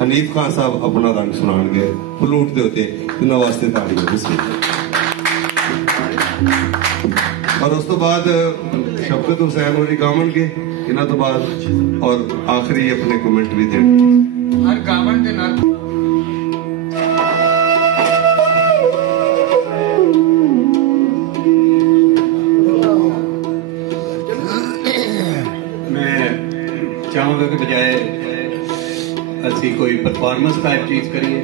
हनीफ खान साहब अपना रंग सुनाएंगे फ्लूट के उत्ते, उन्होंने वास्ते ताड़ी है। और उस तो बाद शफकत हुसैन होरी गावन के, इन्हों तो बाद और आखिरी अपने कमेंट भी दे हर गावन के नाल। मैं चाहूँगा कि बजाय असी कोई परफॉर्मेंस टाइप चीज़ करिए,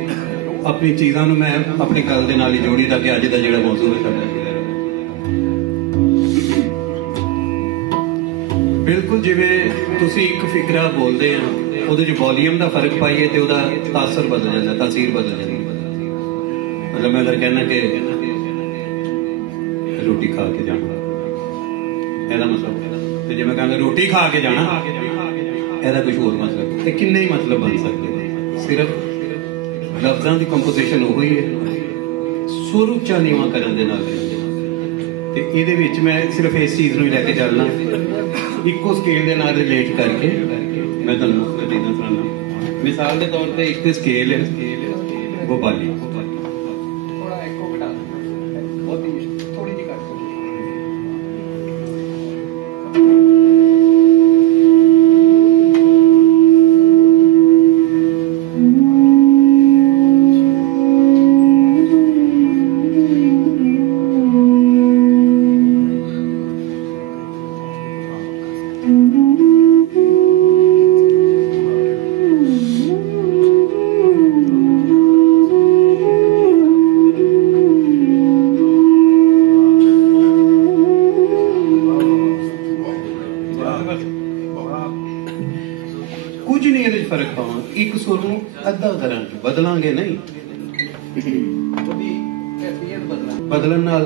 अपनी चीज़ों मैं अपनी गल के नाल ही जोड़ी ताकि अज का जो मौजू है साਡਾ बिल्कुल जिवें तुसी एक फिकरा बोलते हैं ਉਹਦੇ ਚ वॉल्यूम का फर्क पाइए तो ਉਹਦਾ तासर बदल जाता, तासीर बदल जाती। मतलब मैं अगर कहना कि रोटी खा के जाना, ਇਹਦਾ मतलब ਤੇ ਜੇ मैं कहना रोटी खा के जाना, ਇਹਦਾ कुछ होर मतलब, ਤੇ ਕਿੰਨੇ ही मतलब बन सकते हैं। सिर्फ लफ्ज़ां की कंपोजिशन ਉਹੀ है, सुर ਉੱਚਾ ਨੀਵਾਂ ਕਰਨ ਦੇ ਨਾਲ। ਤੇ ਇਹਦੇ ਵਿੱਚ मैं सिर्फ इस चीज़ ਨੂੰ ਹੀ ਲੈ ਕੇ ਚੱਲਣਾ, इको स्केल के नाल रिलेट करके मैं तुहानूं देना चाहना। मिसाल के तौर पर एक स्केल है वो वाली, थोड़ा एको घटा बहुत ही थोड़ी जी कर कुछ नहीं ये फर्क पावा, एक सुर नूं अद्धा करांगे, बदलांगे नहीं, बदलन नाल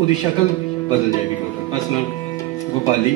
ओदी शक्ल बदल जाएगी। मसलन गोपाली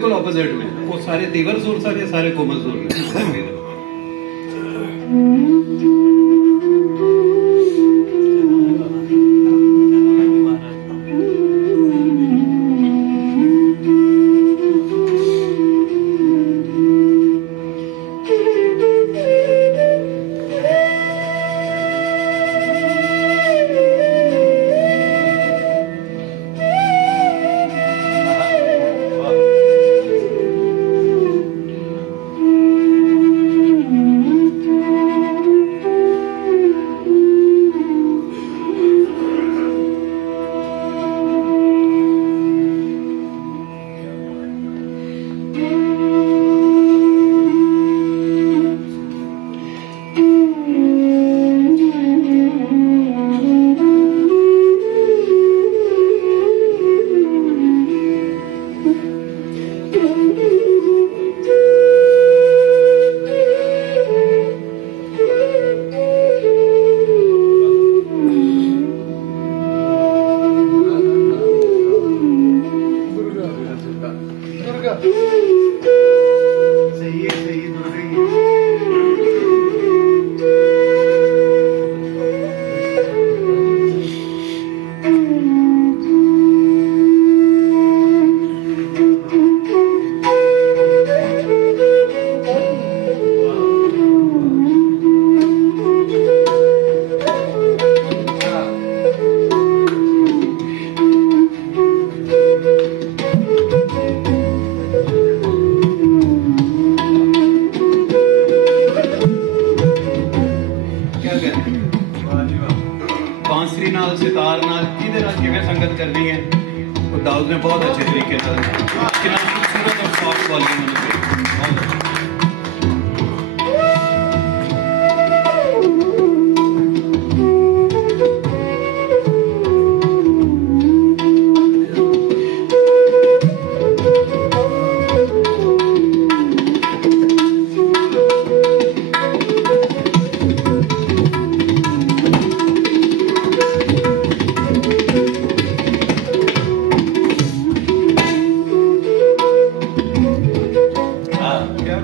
बिल्कुल ऑपोजिट में, वो सारे तेवर सुर सारे कोमल सुर ने। बांसरी नाल सितार नाल किहदे नाल किवें संगत करनी है, वो दाऊद ने बहुत अच्छे तरीके नाल कितना खूबसूरत और सॉफ्ट वॉल्यूम में क्या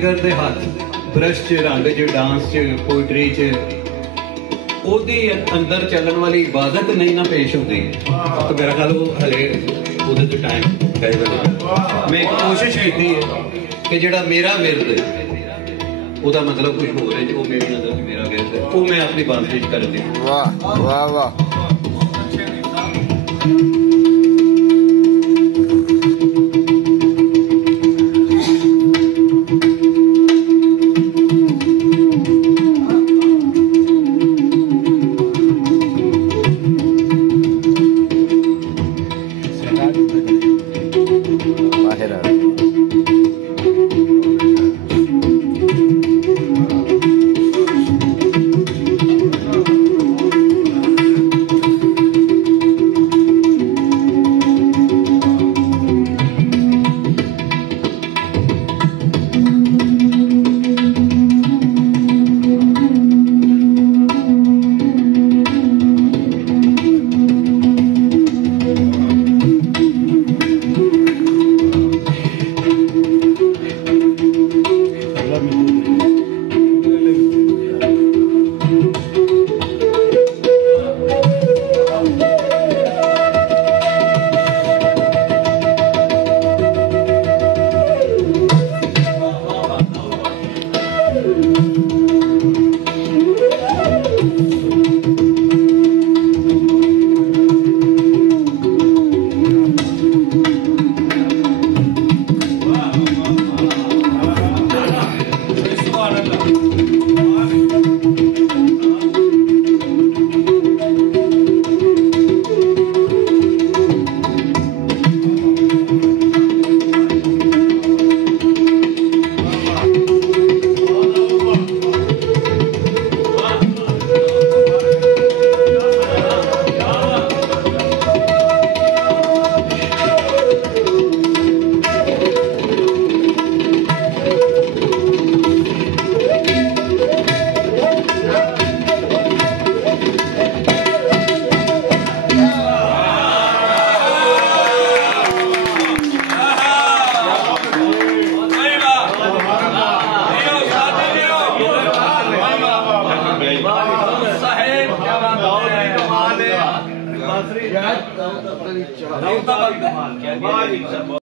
कारीगर दे हाथ ब्रश च, रंग च, डांस च, पोइट्री च, ओदी अंदर चलन वाली इबादत नहीं ना पेश होती, तो मेरा ख्याल वो हले उहदे तो टाइम चाहिए। मैं एक कोशिश की है कि जिहड़ा मेरा विरद ਉਹਦਾ मतलब कुछ हो रहा है, वो मेरी नजर में मेरा विरद है, वो मैं अपनी बांसरी कर दी। वाह वाह वाह।